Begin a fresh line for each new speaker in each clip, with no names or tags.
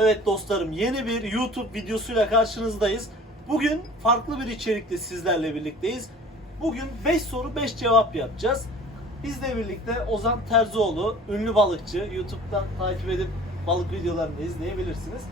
Evet dostlarım yeni bir YouTube videosuyla karşınızdayız. Bugün farklı bir içerikle sizlerle birlikteyiz. Bugün 5 soru 5 cevap yapacağız. Bizle birlikte Ozan Terzioğlu, ünlü balıkçı. YouTube'dan takip edip balık videolarını izleyebilirsiniz.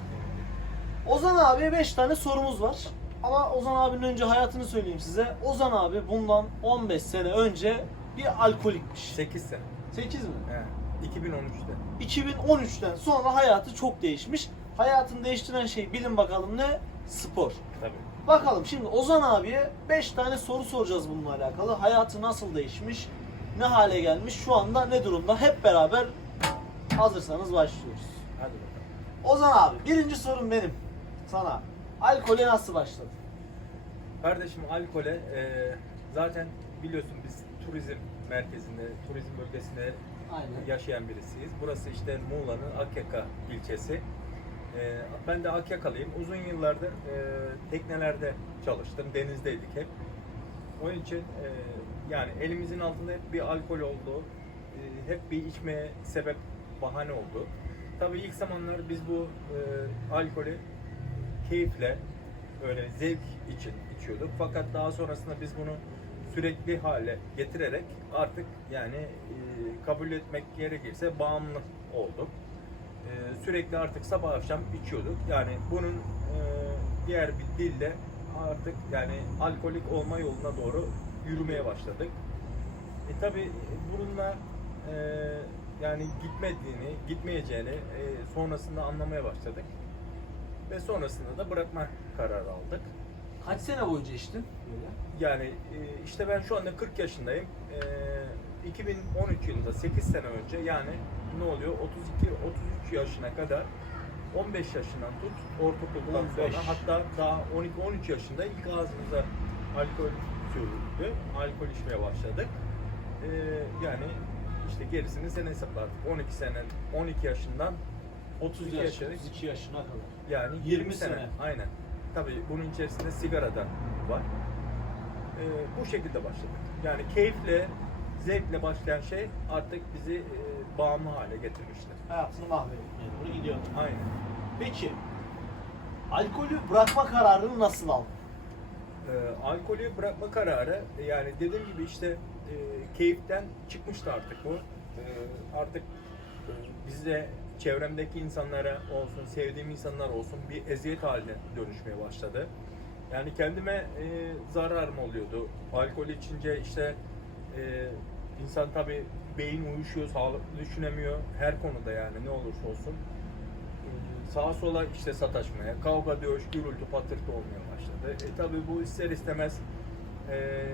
Ozan abiye 5 tane sorumuz var. Ama Ozan abinin önce hayatını söyleyeyim size. Ozan abi bundan 15 sene önce bir alkolikmiş.
8 sene.
8 mi?
He. 2013'te.
2013'ten sonra hayatı çok değişmiş. Hayatını değiştiren şey bilin bakalım ne? Spor.
Tabii.
Bakalım şimdi Ozan abiye 5 tane soru soracağız bununla alakalı. Hayatı nasıl değişmiş? Ne hale gelmiş? Şu anda ne durumda? Hep beraber hazırsanız başlıyoruz.
Hadi bakalım.
Ozan abi birinci sorum benim sana. Alkole nasıl başladı?
Kardeşim alkole e, zaten biliyorsun biz turizm merkezinde, turizm bölgesinde
Aynen.
yaşayan birisiyiz. Burası işte Muğla'nın Akyaka ilçesi. E, ben de Akyakalıyım. Uzun yıllardır e, teknelerde çalıştım. Denizdeydik hep. Onun için e, yani elimizin altında hep bir alkol oldu. E, hep bir içmeye sebep bahane oldu. Tabii ilk zamanlar biz bu e, alkolü keyifle öyle zevk için içiyorduk. Fakat daha sonrasında biz bunu sürekli hale getirerek artık yani e, kabul etmek gerekirse bağımlı olduk. E, sürekli artık sabah akşam içiyorduk. Yani bunun e, diğer bir dille artık yani alkolik olma yoluna doğru yürümeye başladık. E tabi bununla e, yani gitmediğini, gitmeyeceğini e, sonrasında anlamaya başladık. Ve sonrasında da bırakma kararı aldık.
Kaç sene boyunca içtin? Böyle.
Yani e, işte ben şu anda 40 yaşındayım. E, 2013 yılında 8 sene önce yani ne oluyor? 32-33 yaşına kadar 15 yaşından tut ortaokuldan
15.
sonra hatta daha 12-13 yaşında ilk ağzımıza alkol sürüldü. Alkol içmeye başladık. E, yani işte gerisini sen hesapla artık 12 sene 12 yaşından 32
yaş,
yaşına
32 yaşına kadar.
yani
20
20, sene.
sene.
Aynen. Tabii bunun içerisinde sigara da var. Ee, bu şekilde başladık. Yani keyifle, zevkle başlayan şey artık bizi e, bağımlı hale getirmişti.
Hayatını mahvetmeye doğru gidiyor.
Aynen.
Peki alkolü bırakma kararını nasıl aldın?
Ee, alkolü bırakma kararı e, yani dediğim gibi işte e, keyiften çıkmıştı artık bu. Ee, artık e, bizde çevremdeki insanlara olsun, sevdiğim insanlar olsun bir eziyet haline dönüşmeye başladı. Yani kendime e, zararım oluyordu. Alkol içince işte e, insan tabi beyin uyuşuyor, sağlıklı düşünemiyor. Her konuda yani ne olursa olsun. E, sağa sola işte sataşmaya, kavga, dövüş, gürültü, patırtı olmaya başladı. E tabi bu ister istemez e,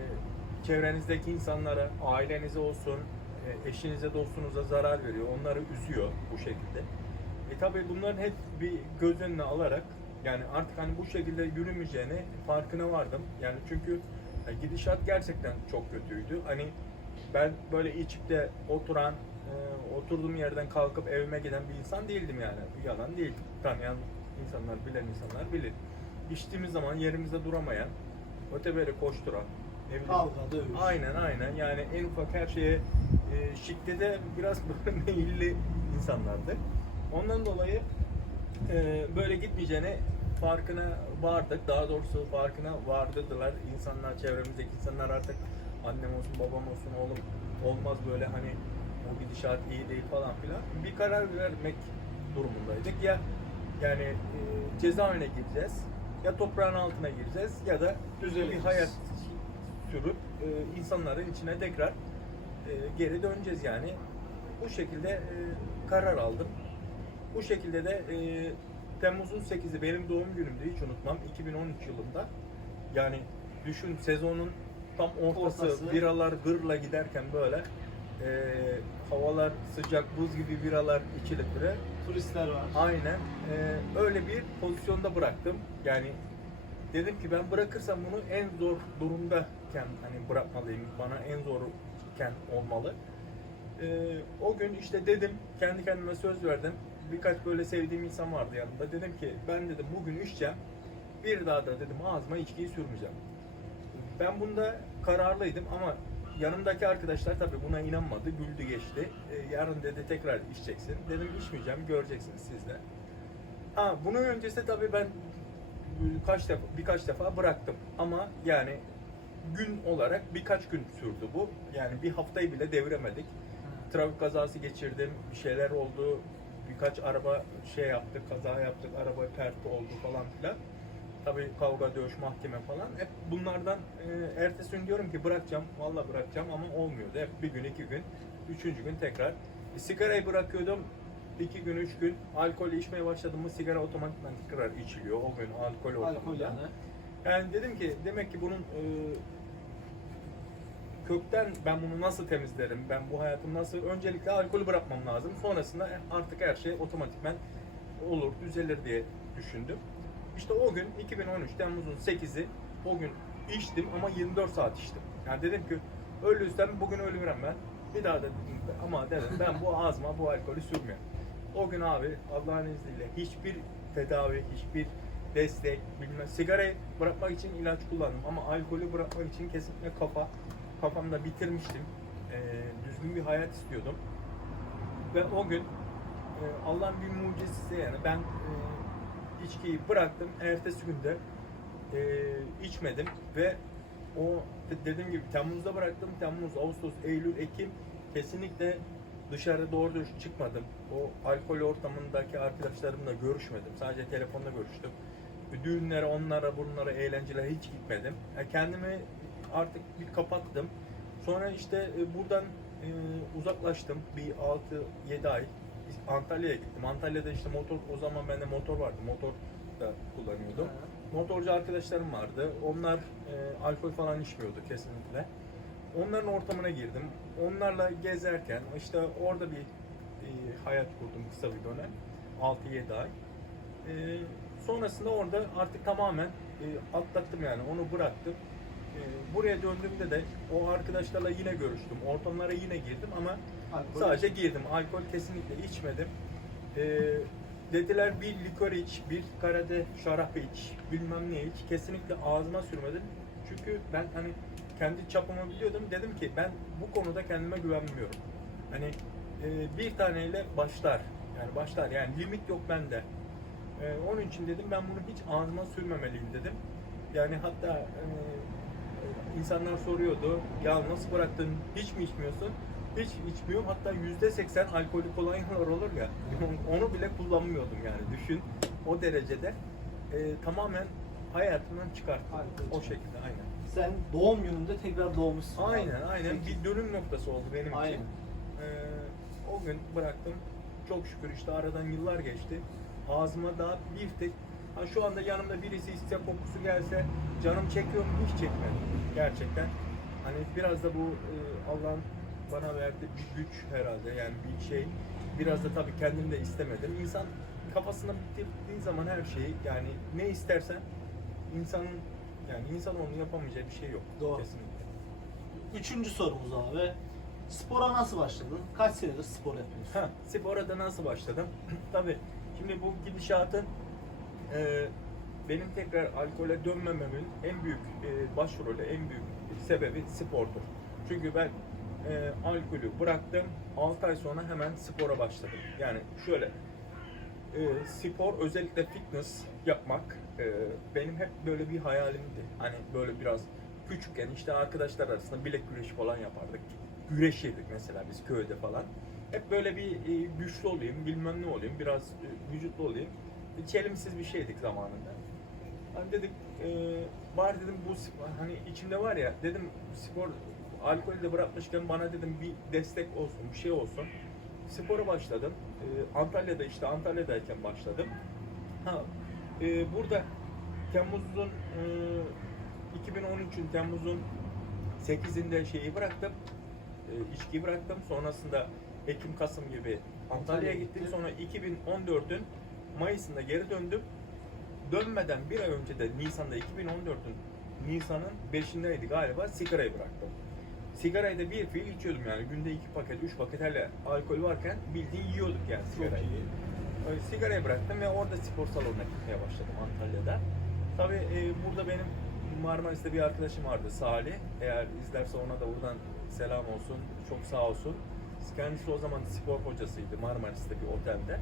çevrenizdeki insanlara, ailenize olsun, e, eşinize, dostunuza zarar veriyor. Onları üzüyor bu şekilde. E tabi bunların hep bir göz önüne alarak yani artık hani bu şekilde yürümeyeceğini farkına vardım. Yani çünkü e, gidişat gerçekten çok kötüydü. Hani ben böyle içip de oturan, e, oturduğum yerden kalkıp evime giden bir insan değildim yani. Yalan değil. Tanıyan insanlar, bilen insanlar bilir. İçtiğimiz zaman yerimizde duramayan, öteberi koşturan,
Kavga, dövüş.
Aynen aynen yani en ufak her şeye e, şiddete biraz böyle meyilli insanlardı. Ondan dolayı e, böyle gitmeyeceğine farkına vardık. Daha doğrusu farkına vardırdılar insanlar, çevremizdeki insanlar artık annem olsun, babam olsun, oğlum olmaz böyle hani o gidişat iyi değil falan filan. Bir karar vermek durumundaydık. Ya yani e, cezaevine gireceğiz ya toprağın altına gireceğiz ya da düzgün bir hayat sürüp e, insanların içine tekrar e, geri döneceğiz yani. Bu şekilde e, karar aldım. Bu şekilde de e, Temmuz'un 8'i benim doğum günümdü hiç unutmam 2013 yılında. Yani düşün sezonun tam ortası,
Ortası.
biralar gırla giderken böyle e, havalar sıcak buz gibi biralar içilip bire
Turistler var.
Aynen. Ee, öyle bir pozisyonda bıraktım. Yani dedim ki ben bırakırsam bunu en zor durumdayken hani bırakmalıyım. Bana en zorken olmalı. Ee, o gün işte dedim kendi kendime söz verdim. Birkaç böyle sevdiğim insan vardı yanımda. Dedim ki ben dedim bugün içeceğim. Bir daha da dedim ağzıma içkiyi sürmeyeceğim. Ben bunda kararlıydım ama yanımdaki arkadaşlar tabii buna inanmadı, güldü geçti. Ee, yarın dedi tekrar içeceksin. Dedim içmeyeceğim, göreceksiniz siz de. Ha, bunun öncesinde tabii ben kaç defa birkaç defa bıraktım ama yani gün olarak birkaç gün sürdü bu. Yani bir haftayı bile deviremedik. Trafik kazası geçirdim, bir şeyler oldu. Birkaç araba şey yaptık, kaza yaptık, araba pert oldu falan filan. Tabii kavga, dövüş, mahkeme falan. Hep bunlardan e, ertesi gün diyorum ki bırakacağım, valla bırakacağım ama olmuyordu. Hep bir gün, iki gün, üçüncü gün tekrar. E, sigarayı bırakıyordum, iki gün, üç gün. Alkol içmeye başladım mı sigara otomatikman tekrar içiliyor o gün alkol ortamında.
Yani.
Yani dedim ki demek ki bunun e, kökten ben bunu nasıl temizlerim? Ben bu hayatım nasıl? Öncelikle alkolü bırakmam lazım. Sonrasında artık her şey otomatikmen olur, düzelir diye düşündüm. İşte o gün 2013 Temmuz'un 8'i o gün içtim ama 24 saat içtim. Yani dedim ki ölürsem bugün ölürüm ben. Bir daha da dedim ama dedim ben bu ağzıma bu alkolü sürmüyorum. O gün abi Allah'ın izniyle hiçbir tedavi, hiçbir destek, bilmem sigarayı bırakmak için ilaç kullandım ama alkolü bırakmak için kesinlikle kafa kafamda bitirmiştim. Ee, düzgün bir hayat istiyordum. Ve o gün e, Allah'ın bir mucizesi yani ben e, içkiyi bıraktım. Ertesi günde e, içmedim ve o de- dediğim gibi Temmuz'da bıraktım. Temmuz, Ağustos, Eylül, Ekim kesinlikle dışarı doğru dürüst çıkmadım. O alkol ortamındaki arkadaşlarımla görüşmedim. Sadece telefonla görüştüm. Düğünlere, onlara, bunlara, eğlencelere hiç gitmedim. Yani kendimi artık bir kapattım. Sonra işte e, buradan e, uzaklaştım. Bir 6-7 ay Antalya'ya gittim. Antalya'da işte motor, o zaman bende motor vardı. Motor da kullanıyordum. Motorcu arkadaşlarım vardı. Onlar e, alkol falan içmiyordu kesinlikle. Onların ortamına girdim. Onlarla gezerken işte orada bir e, hayat kurdum kısa bir dönem. 6-7 ay. E, sonrasında orada artık tamamen e, atlattım yani onu bıraktım. E, buraya döndüğümde de o arkadaşlarla yine görüştüm. Ortamlara yine girdim ama
Alkol-
sadece girdim. Alkol kesinlikle içmedim. E, dediler bir likör iç, bir karade şarap iç, bilmem ne iç. Kesinlikle ağzıma sürmedim. Çünkü ben hani kendi çapımı biliyordum. Dedim ki ben bu konuda kendime güvenmiyorum. Hani e, bir taneyle başlar. Yani başlar. Yani limit yok bende. E, onun için dedim ben bunu hiç ağzıma sürmemeliyim dedim. Yani hatta e, insanlar soruyordu. Ya nasıl bıraktın? Hiç mi içmiyorsun? Hiç içmiyorum. Hatta yüzde seksen alkolü kolonyalar olur ya. Onu bile kullanmıyordum yani. Düşün o derecede. E, tamamen hayatımdan çıkarttım.
Alkol
O şekilde aynen.
Sen doğum gününde tekrar doğmuşsun.
Aynen aynen bir dönüm noktası oldu benim
Aynen.
için. Ee, o gün bıraktım. Çok şükür işte aradan yıllar geçti. Ağzıma daha bir tek ha şu anda yanımda birisi ise kokusu gelse canım çekiyor mu hiç çekmedim. Gerçekten. Hani biraz da bu e, Allah'ın bana verdiği bir güç herhalde yani bir şey. Biraz da tabii kendim de istemedim. İnsan kafasına bitirdiği zaman her şeyi yani ne istersen insanın yani insan onu yapamayacağı bir şey yok.
Doğru.
Kesinlikle.
Üçüncü sorumuz abi. Spora nasıl başladın? Kaç senedir spor yapıyorsun?
Ha, spora da nasıl başladım? Tabii şimdi bu gidişatın e, benim tekrar alkole dönmememin en büyük e, başrolü, en büyük sebebi spordur. Çünkü ben e, alkolü bıraktım, 6 ay sonra hemen spora başladım. Yani şöyle, e, spor özellikle fitness yapmak e, benim hep böyle bir hayalimdi. Hani böyle biraz küçükken işte arkadaşlar arasında bilek güreşi falan yapardık. Güreşirdik mesela biz köyde falan. Hep böyle bir e, güçlü olayım, bilmem ne olayım, biraz e, vücutlu olayım. Çelimsiz bir şeydik zamanında. Hani dedik, e, bari dedim bu hani içimde var ya dedim spor, alkolü de bırakmışken bana dedim bir destek olsun, bir şey olsun. Spora başladım. E, Antalya'da işte Antalya'dayken başladım. Ha, e, burada Temmuz'un e, 2013'ün Temmuz'un 8'inde şeyi bıraktım. E, içkiyi bıraktım. Sonrasında Ekim Kasım gibi Antalya'ya gittim. Sonra 2014'ün Mayıs'ında geri döndüm. Dönmeden bir ay önce de Nisan'da 2014'ün Nisan'ın 5'indeydi galiba sigarayı bıraktım. Sigarayı da bir fiil içiyordum yani günde iki paket, üç paket hele alkol varken bildiğin yiyorduk yani
Çok
sigarayı.
iyi.
Öyle sigarayı bıraktım ve orada spor salonuna gitmeye başladım Antalya'da. Tabii e, burada benim Marmaris'te bir arkadaşım vardı Salih. Eğer izlerse ona da buradan selam olsun. Çok sağ olsun. Kendisi o zaman spor hocasıydı Marmaris'te bir otelde.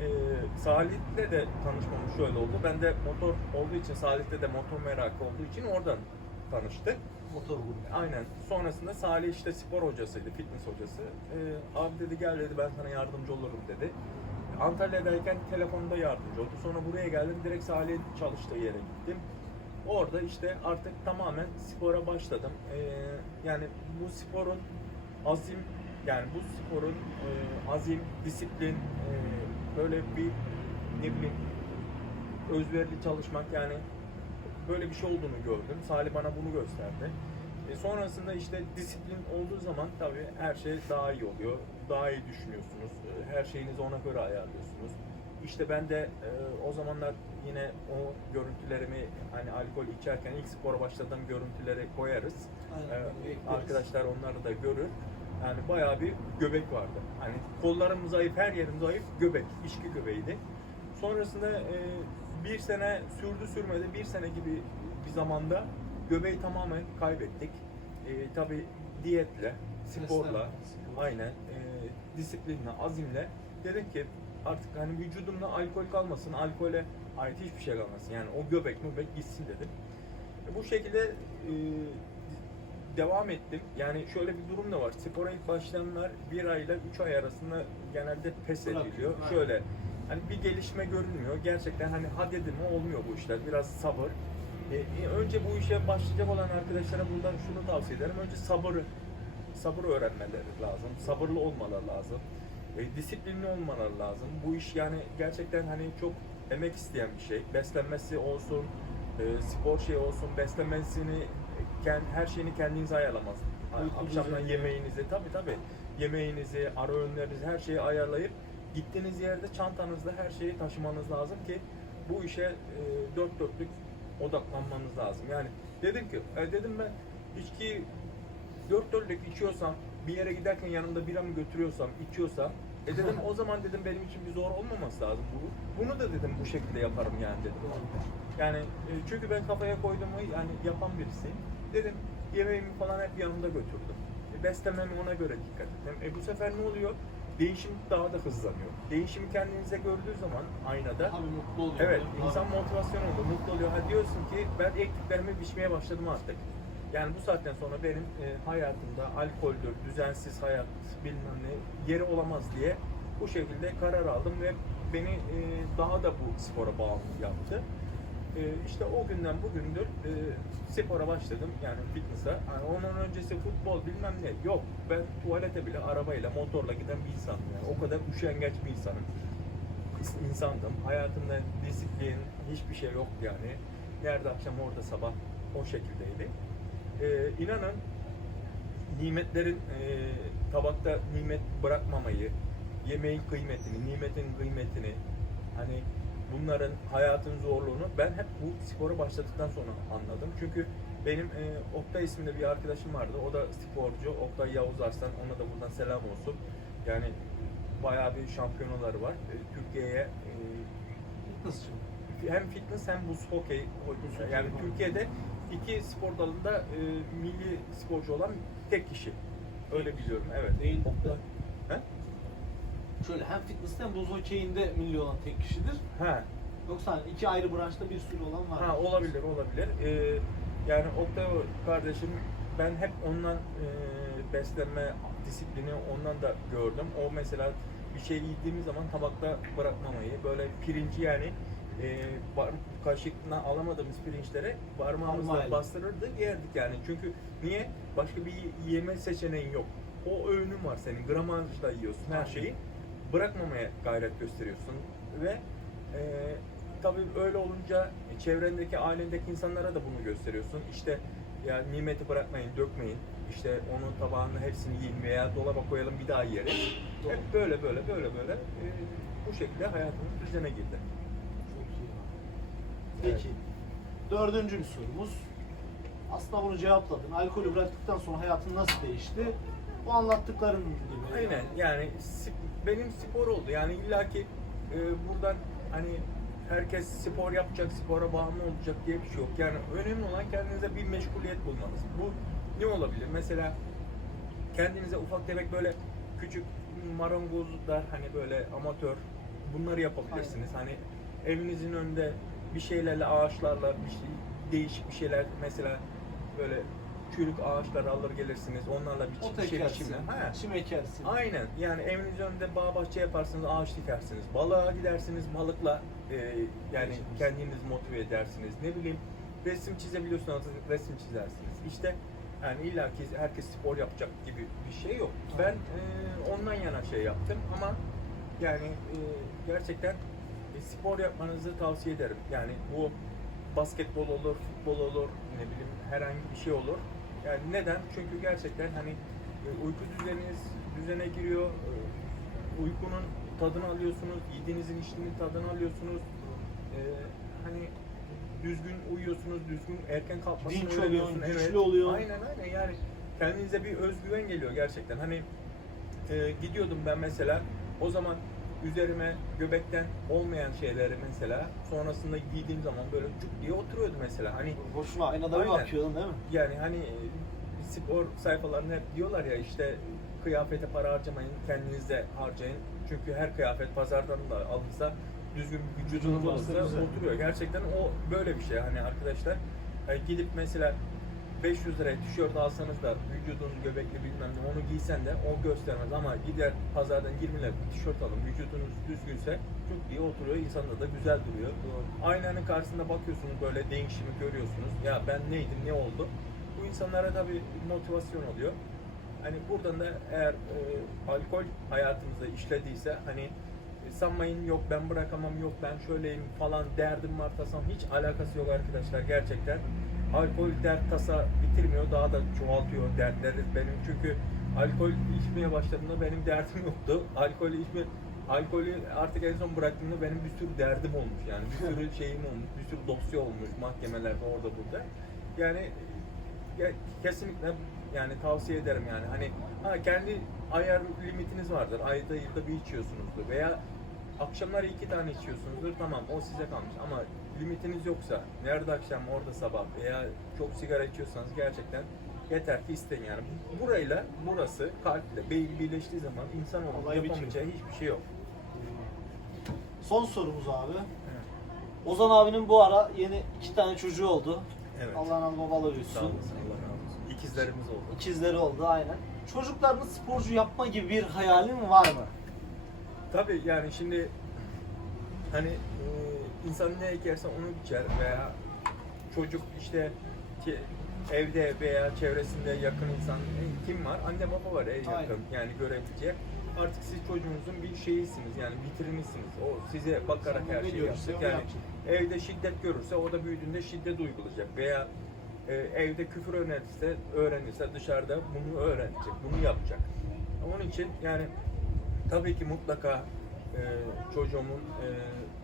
Ee, Salih'le de tanışmamız şöyle oldu. Ben de motor olduğu için, Salih'te de motor merakı olduğu için oradan tanıştık.
Motor grubu.
Aynen. Sonrasında Salih işte spor hocasıydı, fitness hocası. Ee, abi dedi gel dedi ben sana yardımcı olurum dedi. Antalya'dayken telefonda yardımcı oldu. Sonra buraya geldim direkt Salih'in çalıştığı yere gittim. Orada işte artık tamamen spora başladım. Ee, yani bu sporun azim yani bu sporun e, azim, disiplin, e, böyle bir ne bileyim özverili çalışmak yani böyle bir şey olduğunu gördüm. Salih bana bunu gösterdi. E, sonrasında işte disiplin olduğu zaman tabii her şey daha iyi oluyor. Daha iyi düşünüyorsunuz. E, her şeyinizi ona göre ayarlıyorsunuz. İşte ben de e, o zamanlar yine o görüntülerimi hani alkol içerken ilk spora başladığım görüntüleri koyarız.
Aynen,
E, arkadaşlar onları da görür. Yani bayağı bir göbek vardı. Hani kollarım zayıf, her yerim zayıf, göbek, içki göbeğiydi. Sonrasında e, bir sene sürdü sürmedi, bir sene gibi bir zamanda göbeği tamamen kaybettik. E, tabii diyetle, sporla, aynen, e, disiplinle, azimle dedik ki artık hani vücudumda alkol kalmasın, alkole ait hiçbir şey kalmasın. Yani o göbek göbek gitsin dedim. E, bu şekilde e, devam ettim. Yani şöyle bir durum da var. Spora ilk başlayanlar bir ayla üç ay arasında genelde pes ediliyor. Şöyle hani bir gelişme görünmüyor. Gerçekten hani hadi dedim olmuyor bu işler. Biraz sabır. E, e, önce bu işe başlayacak olan arkadaşlara buradan şunu tavsiye ederim. Önce sabırı sabır öğrenmeleri lazım. Sabırlı olmaları lazım. E, disiplinli olmaları lazım. Bu iş yani gerçekten hani çok emek isteyen bir şey. Beslenmesi olsun, e, spor şey olsun, beslenmesini kend, her şeyini kendiniz ayarlamaz.
Uyku
Akşamdan yemeğinizi tabii tabii yemeğinizi, ara öğünlerinizi her şeyi ayarlayıp gittiğiniz yerde çantanızda her şeyi taşımanız lazım ki bu işe e, dört dörtlük odaklanmanız lazım. Yani dedim ki, e, dedim ben içki dört dörtlük içiyorsam, bir yere giderken yanımda bira mı götürüyorsam, içiyorsam, e dedim o zaman dedim benim için bir zor olmaması lazım bu. Bunu da dedim bu şekilde yaparım yani dedim. Yani e, çünkü ben kafaya koyduğumu yani yapan birisiyim. Dedim yemeğimi falan hep yanımda götürdüm. E, beslenmeme ona göre dikkat ettim. E bu sefer ne oluyor? Değişim daha da hızlanıyor. Değişimi kendinize gördüğü zaman aynada
Abi mutlu oluyor.
Evet,
Abi.
insan motivasyon oldu, mutlu oluyor. Ha diyorsun ki ben ektiklerimi biçmeye başladım artık. Yani bu saatten sonra benim e, hayatımda alkoldür, düzensiz hayat, bilmem ne yeri olamaz diye bu şekilde karar aldım ve beni e, daha da bu spora bağımlı yaptı. E, işte o günden bugündür e, spora başladım yani fitness'a. Yani onun öncesi futbol bilmem ne yok. Ben tuvalete bile arabayla, motorla giden bir insanım yani. O kadar üşengeç bir insanım insandım. Hayatımda disiplin, hiçbir şey yok yani. Nerede akşam orada sabah o şekildeydi. Ee, inanın nimetlerin e, tabakta nimet bırakmamayı, yemeğin kıymetini, nimetin kıymetini, hani bunların hayatın zorluğunu ben hep bu spora başladıktan sonra anladım. Çünkü benim e, Oktay isminde bir arkadaşım vardı. O da sporcu. Oktay Yavuz Arslan. Ona da buradan selam olsun. Yani bayağı bir şampiyonaları var. E, Türkiye'ye e, hem fitness hem buz hokey yani. Türkiye'de iki spor dalında e, milli sporcu olan tek kişi. Öyle biliyorum. Evet.
Değil.
He?
Şöyle hem fitness'te hem buz hokeyinde milli olan tek kişidir.
Ha.
Yoksa hani iki ayrı branşta bir sürü olan var.
Ha olabilir olabilir. Ee, yani Oktay kardeşim ben hep ondan e, beslenme disiplini ondan da gördüm. O mesela bir şey yediğimiz zaman tabakta bırakmamayı böyle pirinci yani e, bar, kaşıkla alamadığımız pirinçleri parmağımızla
Parmağıyla.
bastırırdık yerdik yani. Çünkü niye? Başka bir yeme seçeneğin yok. O öğünün var senin. Gramajla yiyorsun her şeyi. Bırakmamaya gayret gösteriyorsun ve e, tabii öyle olunca çevrendeki, ailendeki insanlara da bunu gösteriyorsun. İşte ya nimeti bırakmayın, dökmeyin. İşte onun tabağının hepsini yiyin veya dolaba koyalım bir daha yeriz. Hep böyle böyle böyle böyle e, bu şekilde hayatımız düzene girdi.
Peki. Dördüncü bir sorumuz. Aslında bunu cevapladın. Alkolü bıraktıktan sonra hayatın nasıl değişti? Bu anlattıkların gibi.
Aynen yani benim spor oldu. Yani illaki e, buradan hani herkes spor yapacak, spora bağımlı olacak diye bir şey yok. Yani önemli olan kendinize bir meşguliyet bulmanız. Bu ne olabilir? Mesela kendinize ufak tefek böyle küçük marangozlar hani böyle amatör bunları yapabilirsiniz. Hani evinizin önünde bir şeylerle ağaçlarla bir şey, değişik bir şeyler mesela böyle çürük ağaçlar alır gelirsiniz. Onlarla bir,
Ot
şey biçimle. Ha.
çim ekersin.
Aynen. Yani evinizin önünde bağ bahçe yaparsınız, ağaç dikersiniz. Balığa gidersiniz, balıkla e, yani
Geçiniz.
kendinizi motive edersiniz. Ne bileyim resim çizebiliyorsanız resim çizersiniz. İşte yani illa ki herkes spor yapacak gibi bir şey yok. Ben e, ondan yana şey yaptım ama yani e, gerçekten e, spor yapmanızı tavsiye ederim. Yani bu basketbol olur, futbol olur, ne bileyim herhangi bir şey olur. Yani neden? Çünkü gerçekten hani e, uyku düzeniniz düzene giriyor. E, uykunun tadını alıyorsunuz, yediğinizin içtiğinin tadını alıyorsunuz. E, hani düzgün uyuyorsunuz, düzgün erken kalkmasını
Dinç oluyorsun, güçlü oluyor.
Aynen aynen yani kendinize bir özgüven geliyor gerçekten. Hani e, gidiyordum ben mesela o zaman üzerime göbekten olmayan şeyleri mesela sonrasında giydiğim zaman böyle cuk diye oturuyordu mesela. Hani
Boşuna aynada bir
Aynen.
bakıyordun değil mi?
yani hani e, spor sayfalarında hep diyorlar ya işte kıyafete para harcamayın, kendinize harcayın. Çünkü her kıyafet pazardan da alınsa düzgün bir vücudunuz
güzel.
oturuyor. Gerçekten o böyle bir şey hani arkadaşlar. Hani gidip mesela 500 liraya tişört alsanız da vücudun göbekli bilmem ne onu giysen de o göstermez ama gider pazardan 20 lira tişört alın vücudunuz düzgünse çok iyi oturuyor insanda da güzel duruyor. Aynanın karşısında bakıyorsunuz böyle değişimi görüyorsunuz. Ya ben neydim ne oldu? Bu insanlara da bir motivasyon oluyor. Hani buradan da eğer e, alkol hayatımızda işlediyse hani e, sanmayın yok ben bırakamam yok ben şöyleyim falan derdim var tasam hiç alakası yok arkadaşlar gerçekten. Alkol dert tasa bitirmiyor daha da çoğaltıyor dertleri benim. Çünkü alkol içmeye başladığımda benim derdim yoktu. Alkol içme alkolü artık en son bıraktığımda benim bir sürü derdim olmuş yani. Bir sürü şeyim olmuş, bir sürü dosya olmuş mahkemelerde orada burada. Yani ya, kesinlikle yani tavsiye ederim yani. Hani ha kendi ayar limitiniz vardır. Ayda yılda bir içiyorsunuzdur veya akşamları iki tane içiyorsunuzdur. Tamam o size kalmış ama limitiniz yoksa nerede akşam orada sabah veya çok sigara içiyorsanız gerçekten yeter ki isteyin yani burayla burası kalple beyin birleştiği zaman insan
Olay
yapamayacağı hiçbir şey yok.
Son sorumuz abi. Ozan abinin bu ara yeni iki tane çocuğu oldu.
Evet.
Allah analı babalı
Sağ
büyütsün.
olasın Allah razı olsun. İkizlerimiz oldu.
İkizleri oldu aynen. Çocuklarını sporcu yapma gibi bir hayalin var mı?
Tabii yani şimdi hani e, insan ne ekerse onu biçer veya çocuk işte ki evde veya çevresinde yakın insan e, kim var? Anne baba var en yakın
Aynen.
yani görebileceği. Artık siz çocuğunuzun bir şeyisiniz yani bitirinizsiniz. O size bakarak
Sen
her şeyi yapacak. Yani
yapacak.
evde şiddet görürse o da büyüdüğünde şiddet uygulayacak veya e, evde küfür öğrenirse, öğrenirse dışarıda bunu öğrenecek, bunu yapacak. Onun için yani tabii ki mutlaka e, çocuğumun e,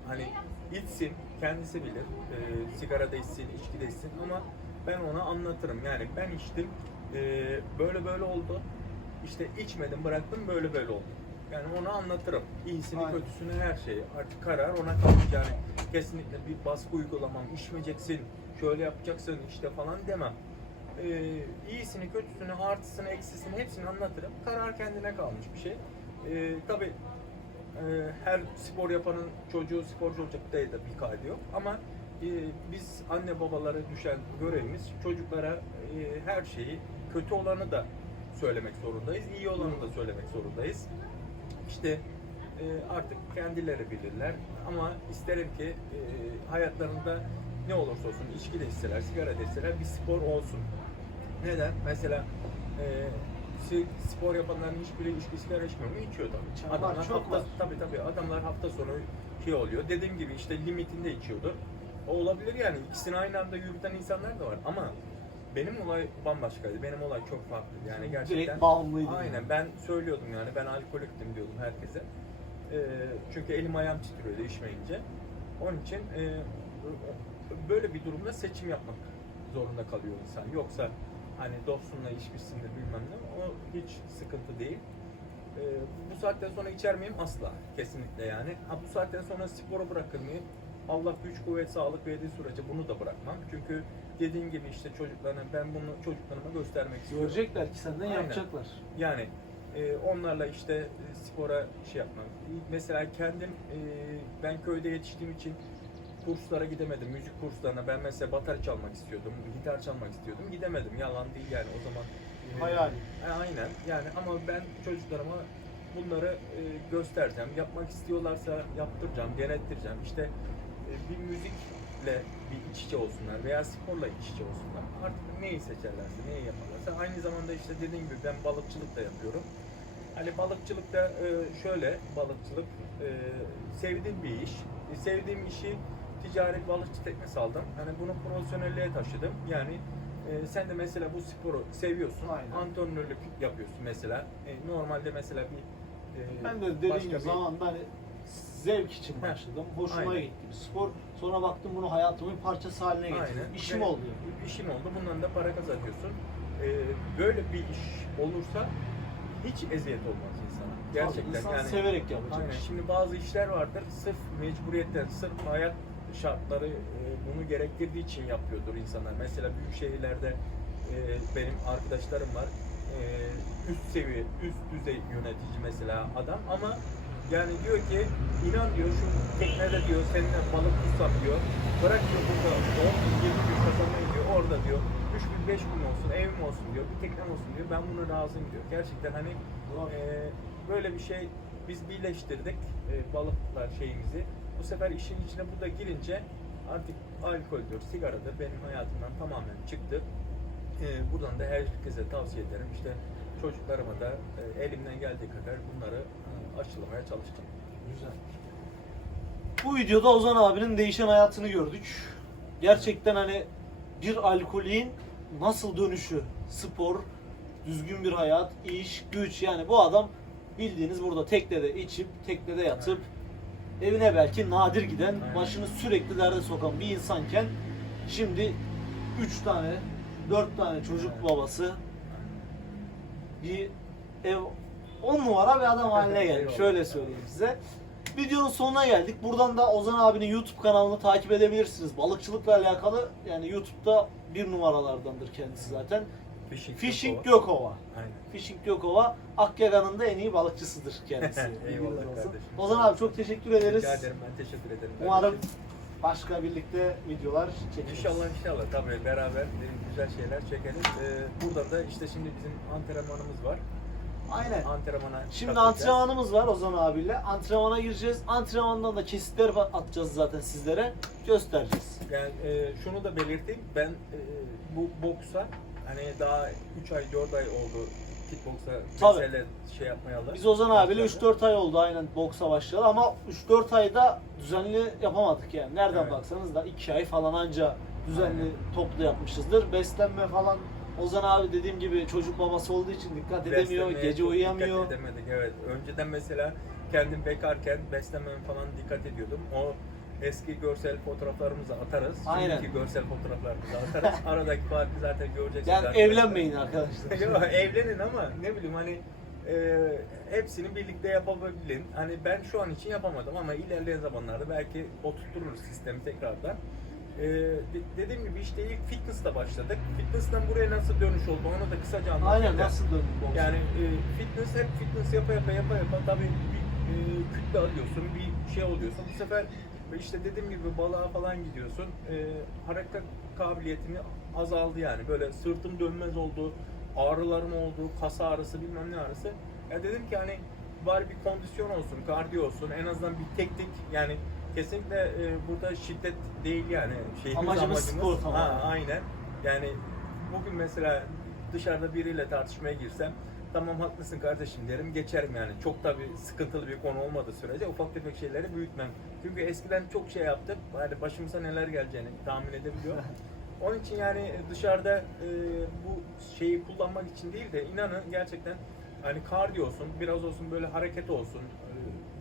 hani içsin, kendisi bilir. E, sigara da içsin, içki de içsin ama ben ona anlatırım. Yani ben içtim, e, böyle böyle oldu. İşte içmedim, bıraktım, böyle böyle oldu. Yani ona anlatırım. İyisini,
Aynen.
kötüsünü, her şeyi. Artık karar ona kalmış yani. Kesinlikle bir baskı uygulamam, içmeyeceksin, şöyle yapacaksın işte falan demem. Ee, iyisini, kötüsünü, artısını, eksisini hepsini anlatırım. Karar kendine kalmış bir şey. Ee, tabii e, her spor yapanın çocuğu sporcu olacak diye de bir kaydı yok. Ama e, biz anne babalara düşen görevimiz çocuklara e, her şeyi, kötü olanı da söylemek zorundayız, iyi olanı da söylemek zorundayız. İşte e, artık kendileri bilirler ama isterim ki e, hayatlarında ne olursa olsun içki de içseler, sigara da içseler bir spor olsun. Neden? Mesela e, spor yapanların hiçbiri içki sigara içmiyor mu? İçiyor tabii.
Var,
Adamlar
çok
hafta,
var.
tabii tabii adamlar hafta sonu şey oluyor. Dediğim gibi işte limitinde içiyordu. O olabilir yani ikisini aynı anda yürüten insanlar da var ama benim olay bambaşkaydı. Benim olay çok farklı. Yani gerçekten
Direkt bağımlıydın.
Aynen ben söylüyordum yani ben alkoliktim diyordum herkese. Ee, çünkü elim ayağım titriyordu içmeyince. Onun için e, böyle bir durumda seçim yapmak zorunda kalıyor insan. Yoksa hani dostunla içmişsindir bilmem ne o hiç sıkıntı değil. Ee, bu saatten sonra içer miyim? Asla. Kesinlikle yani. Ha, bu saatten sonra sporu bırakır mıyım? Allah güç, kuvvet, sağlık verdiği sürece bunu da bırakmam. Çünkü dediğim gibi işte çocuklarına ben bunu çocuklarıma göstermek istiyorum.
Görecekler ki senden
Aynen.
yapacaklar.
Yani E, onlarla işte e, spora şey yapmam. Mesela kendim e, ben köyde yetiştiğim için kurslara gidemedim. Müzik kurslarına ben mesela batarya çalmak istiyordum, gitar çalmak istiyordum. Gidemedim. Yalan değil yani o zaman. e,
Hayal.
e, Aynen. Yani ama ben çocuklarıma bunları e, göstereceğim. Yapmak istiyorlarsa yaptıracağım, denettireceğim. İşte e, bir müzikle bir iç içe olsunlar veya sporla iç içe olsunlar. Artık neyi seçerlerse, neyi yaparlarsa. Aynı zamanda işte dediğim gibi ben balıkçılık da yapıyorum. Hani balıkçılıkta e, şöyle balıkçılık e, sevdiğim bir iş. E, sevdiğim işi ticaret balıkçı teknesi aldım. Hani bunu profesyonelliğe taşıdım. Yani e, sen de mesela bu sporu seviyorsun.
Aynen.
Antrenörlük yapıyorsun mesela. E, normalde mesela bir e,
Ben de dediğim
başka
gibi
bir-
zamanda hani zevk için başladım. Hoşuma
aynen.
gitti bir spor. Sonra baktım bunu hayatımın bir parçası haline getirdim.
Aynen.
İşim
Ve
oldu.
İşin oldu. Bundan da para kazanıyorsun. Ee, böyle bir iş olursa hiç eziyet olmaz insana. Gerçekten
insan
yani.
severek yapacak
Aynen. Şimdi bazı işler vardır. Sırf mecburiyetten, sırf hayat şartları e, bunu gerektirdiği için yapıyordur insanlar. Mesela büyük şehirlerde e, benim arkadaşlarım var. E, üst seviye, üst düzey yönetici mesela adam ama yani diyor ki inan diyor şu teknede diyor seninle balık tutsam diyor. Bırak diyor burada 10 bin 20 bin kazanmayı diyor. Orada diyor 3 bin 5 bin olsun evim olsun diyor. Bir teknem olsun diyor. Ben buna razıyım diyor. Gerçekten hani e, böyle bir şey biz birleştirdik e, balıkla şeyimizi. Bu sefer işin içine bu da girince artık alkoldür, sigaradır benim hayatımdan tamamen çıktı. E, buradan da herkese tavsiye ederim. İşte çocuklarıma da e, elimden geldiği kadar bunları e, aşılamaya çalışacağım.
Güzel. Bu videoda Ozan abinin değişen hayatını gördük. Gerçekten hani bir alkolün nasıl dönüşü, spor, düzgün bir hayat, iş, güç yani bu adam bildiğiniz burada teknede içip, teknede yatıp evine belki nadir giden,
Aynen.
başını sürekli derde sokan bir insanken şimdi 3 tane, 4 tane çocuk
Evet.
babası bir ev 10 numara bir adam haline.
Eyvallah.
Şöyle söyleyeyim size. Videonun sonuna geldik. Buradan da Ozan abinin YouTube kanalını takip edebilirsiniz. Balıkçılıkla alakalı yani YouTube'da bir numaralardandır kendisi zaten.
Fishing,
Fishing
Gökova. Aynen.
Fishing Gökova Akyaga'nın da en iyi balıkçısıdır kendisi.
Eyvallah
olsun.
kardeşim.
Ozan abi çok teşekkür ederiz.
Rica ederim ben teşekkür ederim.
Umarım başka birlikte videolar çekeriz.
İnşallah inşallah tabii beraber güzel şeyler çekeriz. Ee, burada da işte şimdi bizim antrenmanımız var.
Aynen.
Antrenmana
Şimdi
katılacağız.
antrenmanımız var Ozan abiyle. Antrenmana gireceğiz. Antrenmandan da kesitler atacağız zaten sizlere. Göstereceğiz.
Yani e, şunu da belirteyim. Ben e, bu boksa hani daha 3 ay 4 ay oldu kickboksa
Tabii.
mesele şey yapmayalı.
Biz Ozan abiyle
Başladı.
3-4 ay oldu aynen boksa başladı ama 3-4 ayda düzenli yapamadık yani. Nereden
Evet.
baksanız da 2 ay falan anca düzenli toplu yapmışızdır. Beslenme falan Ozan abi dediğim gibi çocuk babası olduğu için dikkat edemiyor,
Beslenmeye
gece
çok
uyuyamıyor.
Dikkat edemedik evet. Önceden mesela kendim bekarken beslenmeme falan dikkat ediyordum. O eski görsel fotoğraflarımızı atarız.
Aynen.
Şimdiki görsel fotoğraflarımızı atarız. Aradaki farkı zaten göreceksiniz.
Yani
arkadaşlar.
evlenmeyin arkadaşlar.
Yok, evlenin ama ne bileyim hani e, hepsini birlikte yapabilin. Hani ben şu an için yapamadım ama ilerleyen zamanlarda belki oturturuz sistemi tekrardan. E, de- dediğim gibi işte ilk fitness'la başladık. Fitness'tan buraya nasıl dönüş oldu onu da kısaca anlatayım.
Aynen nasıl döndün boksa?
Yani e, fitness hep fitness yapa yapa yapa yapa tabii bir e, kütle alıyorsun, bir şey oluyorsun. Bu sefer işte dediğim gibi balığa falan gidiyorsun. E, hareket kabiliyetini azaldı yani. Böyle sırtım dönmez oldu, ağrılarım oldu, kas ağrısı bilmem ne ağrısı. Ya dedim ki hani bari bir kondisyon olsun, kardiyo olsun, en azından bir teknik yani kesinlikle e, burada şiddet değil yani. Şeyimiz,
Amacımız spor tamamen.
Ha, aynen. Yani bugün mesela dışarıda biriyle tartışmaya girsem tamam haklısın kardeşim derim geçerim yani. Çok da bir sıkıntılı bir konu olmadığı sürece ufak tefek şeyleri büyütmem. Çünkü eskiden çok şey yaptık. Hani başımıza neler geleceğini tahmin edebiliyorum. Onun için yani dışarıda e, bu şeyi kullanmak için değil de inanın gerçekten hani kardiyo olsun, biraz olsun böyle hareket olsun, e,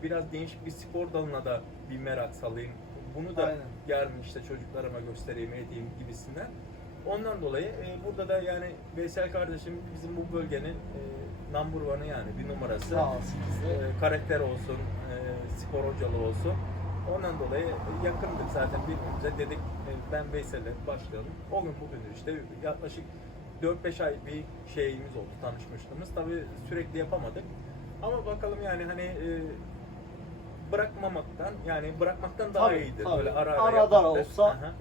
biraz değişik bir spor dalına da bir merak salayım. Bunu da
Aynen.
yarın işte çocuklarıma göstereyim, edeyim gibisinden. Ondan dolayı e, burada da yani Veysel kardeşim bizim bu bölgenin e, number one'ı yani bir numarası.
Sağ olsun.
E, karakter olsun, e, spor hocalığı olsun. Ondan dolayı yakındık zaten birbirimize dedik e, ben Veysel'le başlayalım. O gün bugündür işte yaklaşık 4-5 ay bir şeyimiz oldu, tanışmışlığımız. Tabii sürekli yapamadık. Ama bakalım yani hani e, bırakmamaktan yani bırakmaktan daha
Tabii,
iyidir.
tabii.
Böyle ara ara
Arada
yapmaktır.
olsa
Aha.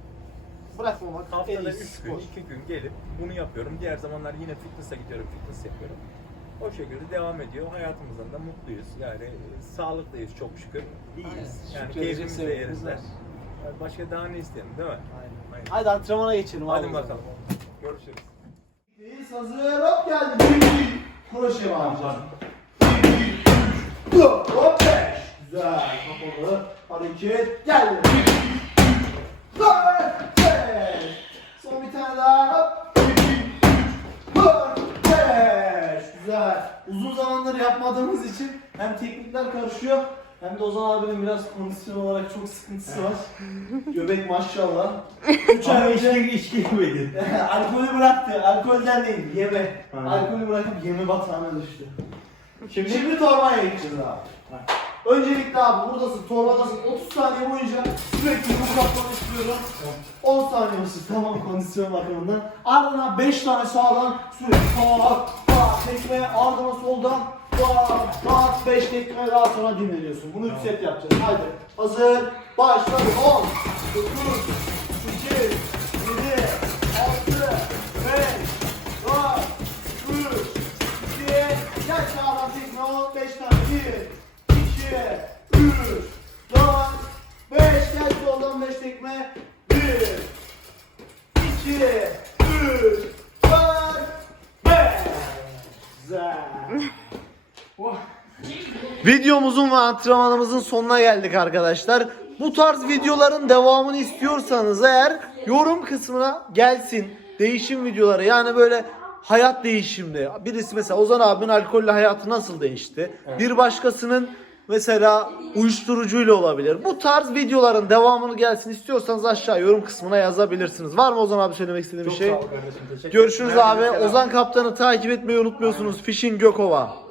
Bırakmamak en
Haftada
iyisi
3 gün,
spor.
2 gün gelip bunu yapıyorum. Diğer zamanlar yine fitness'a gidiyorum, fitness yapıyorum. O şekilde devam ediyor. Hayatımızdan da mutluyuz. Yani e, sağlıklıyız çok şükür. İyiyiz.
Aynen.
Yani
Şükredecek
keyfimiz de
sebebimiz
yerinde.
var.
Yani Başka daha ne isteyelim değil mi?
Aynen.
Aynen.
Hadi antrenmana geçelim.
Hadi bakalım. Görüşürüz.
Biz hazır hop geldi. Bir, bir. Kroşe bağlayacağım. Bir, bir, üç, dört, hop beş. Güzel kapalı hareket geldi. Bir, dört, beş. Son bir tane daha hop. Bir, üç, dört, beş. Güzel. Uzun zamandır yapmadığımız için hem teknikler karışıyor hem de Ozan abinin biraz kondisyon olarak çok sıkıntısı var. Göbek maşallah. 3 ay önce
içki içmedin.
alkolü bıraktı. Alkolden değil, yeme. Alkolü bırakıp yeme batağına düştü. Şimdi, Şimdi torbaya gideceğiz abi. Öncelikle abi buradasın, torbadasın. 30 saniye boyunca sürekli yumruklatmanı istiyorum. 10 saniye olsun tamam kondisyon bakımından. Ardından 5 tane sağdan sürekli sağ, sağ, tekme, ardından soldan sağ, sağ, 5 tekme daha sonra dinleniyorsun. Bunu 3 set yapacağız. Haydi. Hazır. Başladı. 10, 9, 8,
Videomuzun ve antrenmanımızın sonuna geldik arkadaşlar. Bu tarz videoların devamını istiyorsanız eğer yorum kısmına gelsin. Değişim videoları yani böyle hayat değişimli. Birisi mesela Ozan abinin alkolle hayatı nasıl değişti? Bir başkasının mesela uyuşturucuyla olabilir. Bu tarz videoların devamını gelsin istiyorsanız aşağı yorum kısmına yazabilirsiniz. Var mı Ozan abi söylemek istediğin bir şey?
sağ ol
Görüşürüz abi. Ozan Kaptan'ı takip etmeyi unutmuyorsunuz. Fishing Gökova.